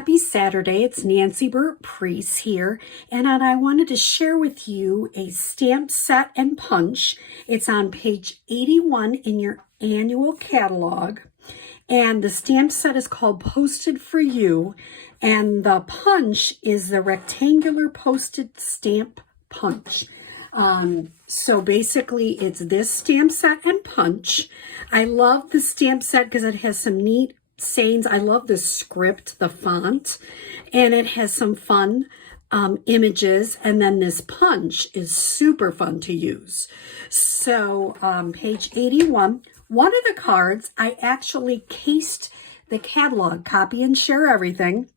Happy Saturday. It's Nancy Burt-Preece here, and I wanted to share with you a stamp set and punch. It's on page 81 in your annual catalog, and the stamp set is called Posted for You, and the punch is the rectangular posted stamp punch. So basically it's this stamp set and punch. I love the stamp set because it has some neat sayings. I love the script, the font, and it has some fun images, and then this punch is super fun to use. So page 81, one of the cards, I actually cased the catalog, copy and share everything,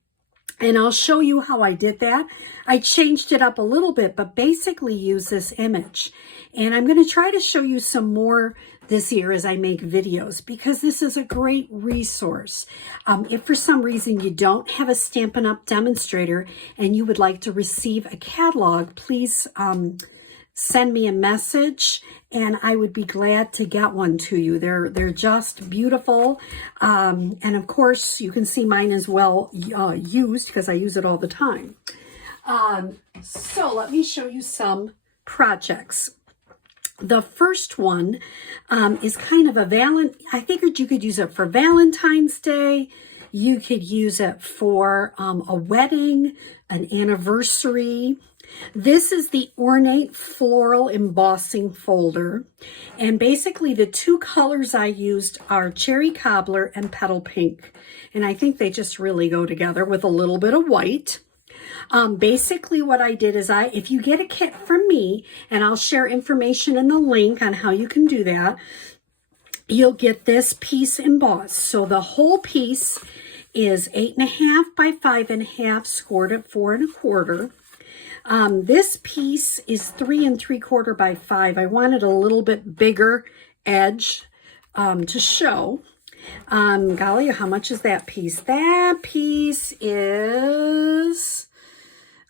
and I'll show you how I did that. I changed it up a little bit, but basically use this image. And I'm going to try to show you some more this year as I make videos, because this is a great resource. If for some reason you don't have a Stampin' Up! Demonstrator and you would like to receive a catalog, please send me a message and I would be glad to get one to you. They're just beautiful. And of course you can see mine as well used, because I use it all the time. So let me show you some projects. The first one is kind of I figured you could use it for Valentine's Day. You could use it for a wedding, an anniversary. This is the Ornate Floral Embossing Folder. And basically the two colors I used are Cherry Cobbler and Petal Pink. And I think they just really go together with a little bit of white. Basically what I did is if you get a kit from me, and I'll share information in the link on how you can do that, you'll get this piece embossed. So the whole piece is 8.5 by 5.5, scored at 4 1/4. This piece is 3 3/4 by 5. I wanted a little bit bigger edge to show. Golly, how much is that piece? That piece is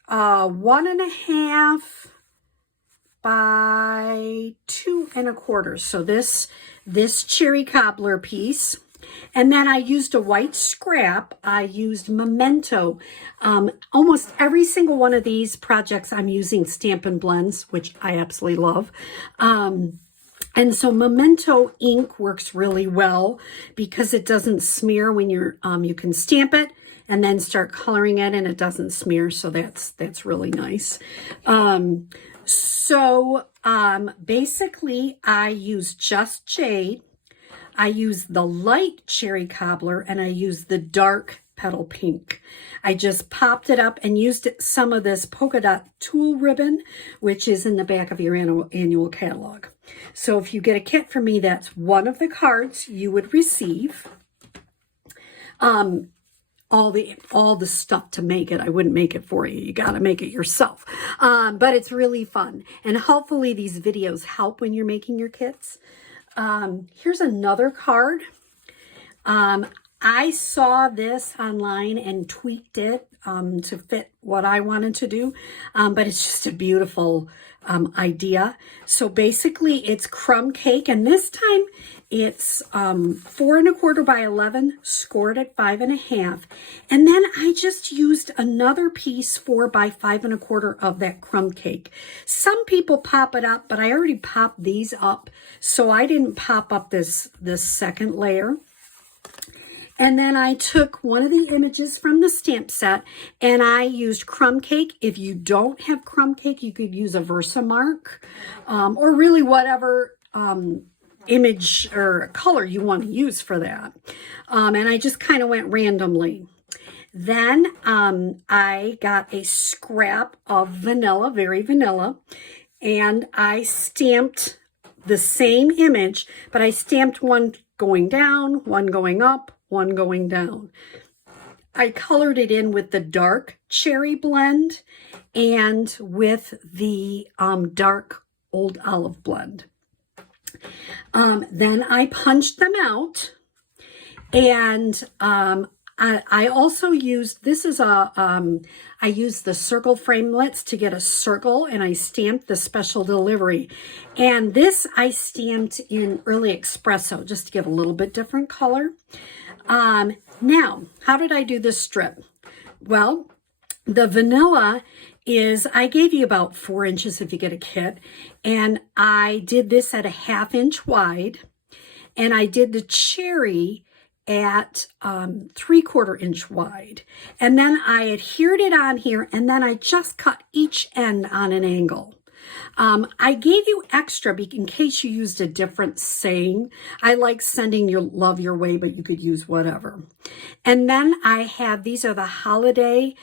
1.5 by 2 1/4. So this Cherry Cobbler piece. And then I used a white scrap. I used Memento. Almost every single one of these projects I'm using Stampin' Blends, which I absolutely love. And so Memento ink works really well because it doesn't smear when you can stamp it and then start coloring it and it doesn't smear. So that's really nice. Basically I use just jade. I use the light Cherry Cobbler and I use the dark Petal Pink. I just popped it up and used some of this polka dot tulle ribbon, which is in the back of your annual catalog. So if you get a kit from me, that's one of the cards you would receive. All the stuff to make it. I wouldn't make it for you. You got to make it yourself. But it's really fun. And hopefully these videos help when you're making your kits. Here's another card. I saw this online and tweaked it to fit what I wanted to do, but it's just a beautiful idea. So basically it's crumb cake, and this time it's 4 1/4 by 11, scored at 5 1/2. And then I just used another piece 4 by 5 1/4 of that crumb cake. Some people pop it up, but I already popped these up, so I didn't pop up this second layer. And then I took one of the images from the stamp set and I used crumb cake. If you don't have crumb cake, you could use a Versamark or really whatever image or color you want to use for that. And I just kind of went randomly. Then I got a scrap of vanilla, very vanilla, and I stamped the same image, but I stamped one going down, one going up, one going down. I colored it in with the dark cherry blend and with the dark old olive blend. Then I punched them out, and I also used, I used the circle framelits to get a circle, and I stamped the special delivery. And this I stamped in Early Espresso just to give a little bit different color. Now, how did I do this strip? Well, the vanilla is, I gave you about 4 inches if you get a kit. And I did this at a 1/2 inch wide. And I did the cherry at 3/4 inch wide. And then I adhered it on here, and then I just cut each end on an angle. I gave you extra in case you used a different saying. I like sending your love your way, but you could use whatever. And then I have, these are the holiday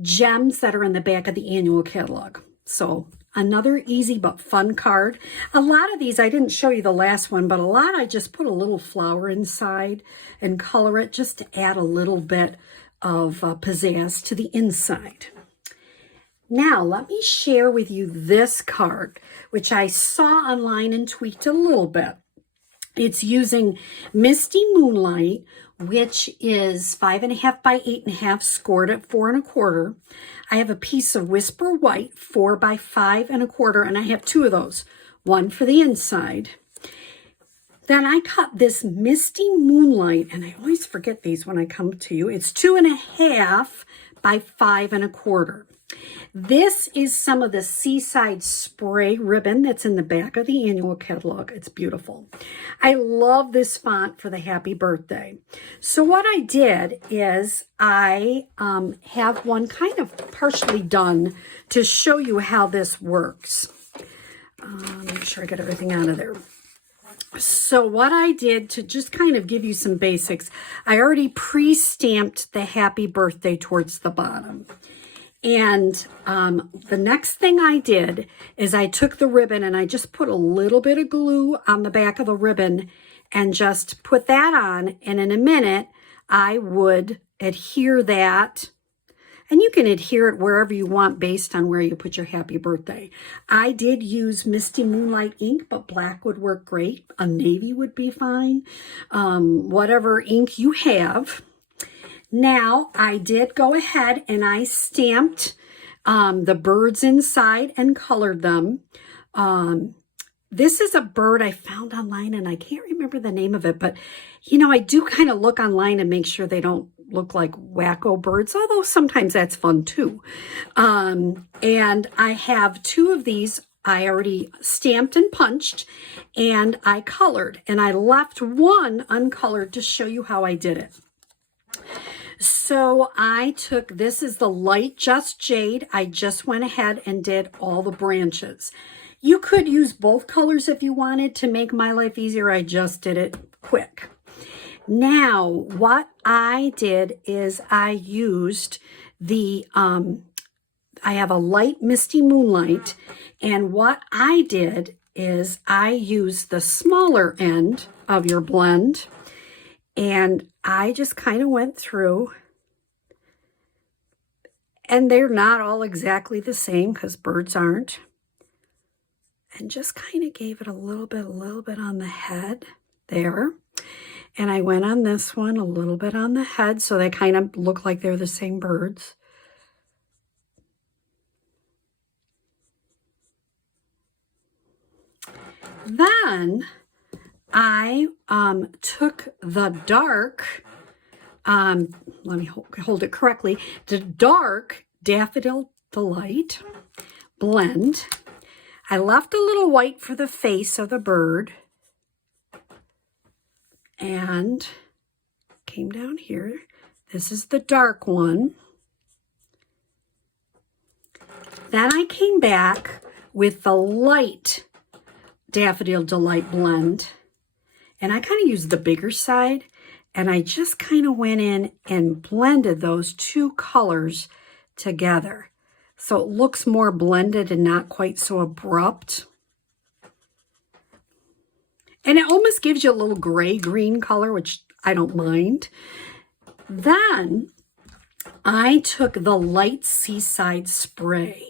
gems that are in the back of the annual catalog. So another easy but fun card. A lot of these, I didn't show you the last one, but a lot I just put a little flower inside and color it just to add a little bit of pizzazz to the inside. Now, let me share with you this card, which I saw online and tweaked a little bit. It's using Misty Moonlight, which is 5.5 by 8.5, scored at 4 1/4. I have a piece of Whisper White, 4 by 5 1/4, and I have 2 of those, one for the inside. Then I cut this Misty Moonlight, and I always forget these when I come to you. It's 2.5 by 5 1/4. This is some of the Seaside spray ribbon that's in the back of the annual catalog. It's beautiful. I love this font for the happy birthday. So what I did is I have one kind of partially done to show you how this works. Make sure I get everything out of there. So what I did to just kind of give you some basics, I already pre-stamped the happy birthday towards the bottom. And the next thing I did is I took the ribbon and I just put a little bit of glue on the back of the ribbon and just put that on. And in a minute, I would adhere that. And you can adhere it wherever you want based on where you put your happy birthday. I did use Misty Moonlight ink, but black would work great. A navy would be fine. Whatever ink you have. Now, I did go ahead and I stamped the birds inside and colored them. This is a bird I found online, and I can't remember the name of it, but, you know, I do kind of look online and make sure they don't look like wacko birds, although sometimes that's fun too. And I have 2 of these I already stamped and punched, and I colored, and I left one uncolored to show you how I did it. So I took, this is the light Just Jade. I just went ahead and did all the branches. You could use both colors if you wanted to make my life easier. I just did it quick. Now, what I did is I used the, I have a light Misty Moonlight, and what I did is I used the smaller end of your blend, and I just kind of went through, and they're not all exactly the same because birds aren't, and just kind of gave it a little bit on the head there. And I went on this one a little bit on the head, so they kind of look like they're the same birds. Then I took the dark, let me hold it correctly, the dark Daffodil Delight blend. I left a little white for the face of the bird and came down here. This is the dark one. Then I came back with the light Daffodil Delight blend, and I kind of used the bigger side, and I just kind of went in and blended those 2 colors together so it looks more blended and not quite so abrupt. And it almost gives you a little gray-green color, which I don't mind. Then I took the light Seaside spray.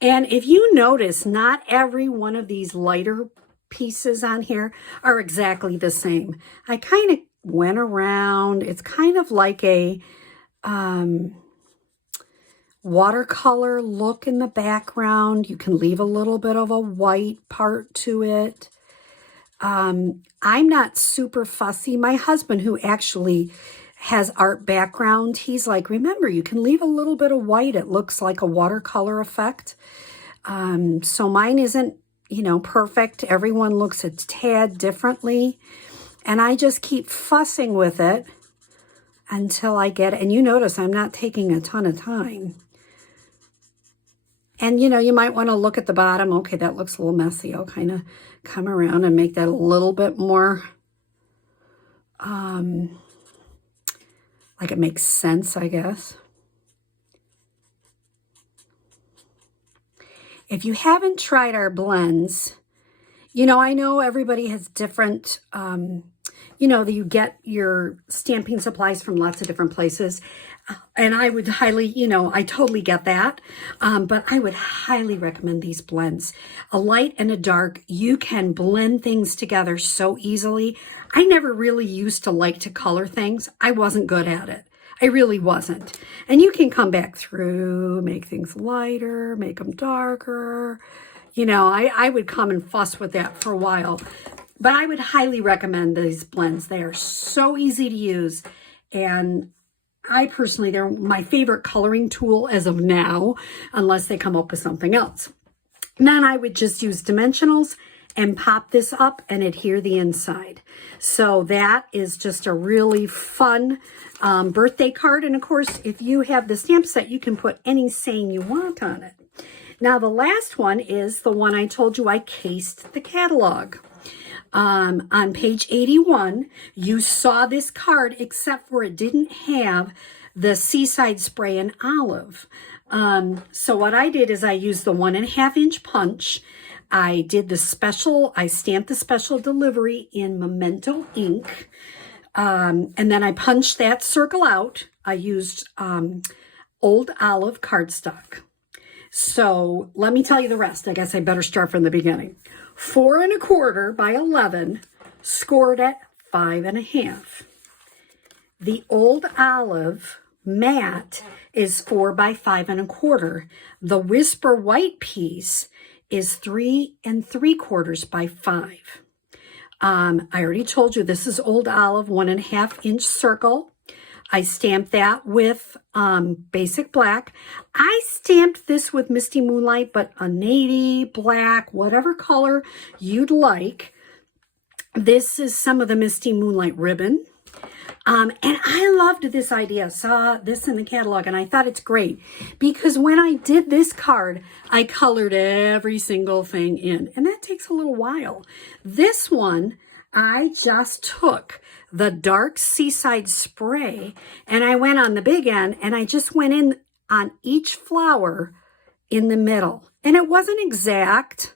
And if you notice, not every one of these lighter pieces on here are exactly the same. I kind of went around. It's kind of like a watercolor look in the background. You can leave a little bit of a white part to it. I'm not super fussy. My husband, who actually has art background. He's like, remember, you can leave a little bit of white. It looks like a watercolor effect. So mine isn't, you know, perfect. Everyone looks a tad differently. And I just keep fussing with it until I get it. And you notice I'm not taking a ton of time. And, you know, you might want to look at the bottom. Okay, that looks a little messy. I'll kind of come around and make that a little bit more, like it makes sense, I guess. If you haven't tried our blends, you know, I know everybody has different, you know, that you get your stamping supplies from lots of different places. And I would highly, you know, I totally get that. But I would highly recommend these blends. A light and a dark, you can blend things together so easily. I never really used to like to color things. I wasn't good at it. I really wasn't. And you can come back through, make things lighter, make them darker. You know, I would come and fuss with that for a while. But I would highly recommend these blends. They are so easy to use. And I personally, they're my favorite coloring tool as of now, unless they come up with something else. And then I would just use dimensionals and pop this up and adhere the inside. So that is just a really fun birthday card. And of course, if you have the stamp set, you can put any saying you want on it. Now, the last one is the one I told you I cased the catalog. On page 81, you saw this card, except for it didn't have the Seaside Spray in olive. So what I did is I used the 1.5 inch punch. I did the special, I stamped the special delivery in Memento ink. And then I punched that circle out. I used old olive cardstock. So let me tell you the rest. I guess I better start from the beginning. 4 1/4 by 11, scored at 5 1/2. The old olive matte is 4 by 5 1/4. The Whisper white piece is 3 3/4 by 5. I already told you this is old olive 1.5 inch circle. I stamped that with basic black. I stamped this with Misty Moonlight, but a navy, black, whatever color you'd like. This is some of the Misty Moonlight ribbon. And I loved this idea. I saw this in the catalog and I thought it's great because when I did this card, I colored every single thing in, and that takes a little while. This one, I just took the dark Seaside Spray and I went on the big end and I just went in on each flower in the middle. And it wasn't exact,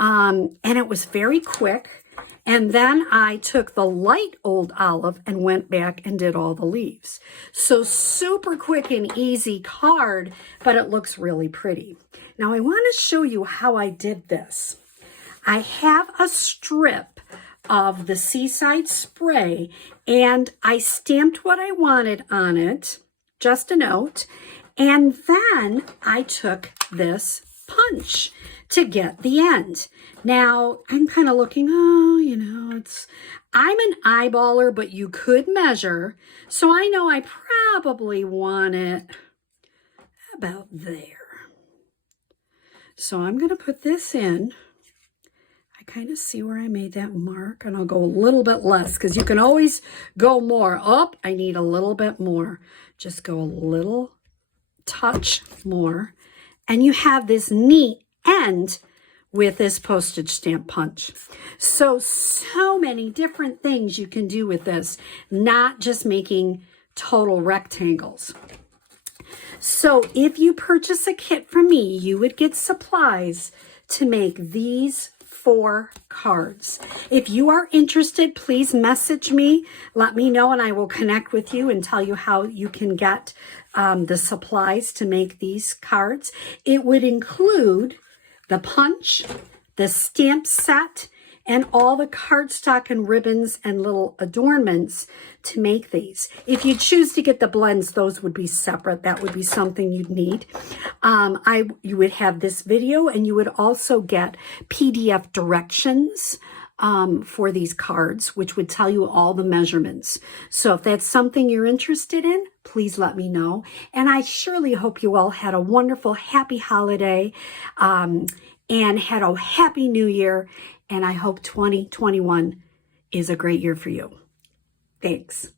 and it was very quick. And then I took the light old olive and went back and did all the leaves. So super quick and easy card, but it looks really pretty. Now I want to show you how I did this. I have a strip of the Seaside Spray and I stamped what I wanted on it, just a note, and then I took this punch to get the end. Now I'm kind of looking, oh, you know, I'm an eyeballer, but you could measure. So I know I probably want it about there. So I'm going to put this in. I kind of see where I made that mark, and I'll go a little bit less because you can always go more. Oh, I need a little bit more. Just go a little touch more. And you have this neat end with this postage stamp punch. So many different things you can do with this, not just making total rectangles. So if you purchase a kit from me, you would get supplies to make these 4 cards. If you are interested, please message me. Let me know and I will connect with you and tell you how you can get the supplies to make these cards. It would include the punch, the stamp set, and all the cardstock and ribbons and little adornments to make these. If you choose to get the blends, those would be separate. That would be something you'd need. You would have this video, and you would also get PDF directions for these cards, which would tell you all the measurements. So if that's something you're interested in, please let me know. And I surely hope you all had a wonderful, happy holiday and had a happy new year. And I hope 2021 is a great year for you. Thanks.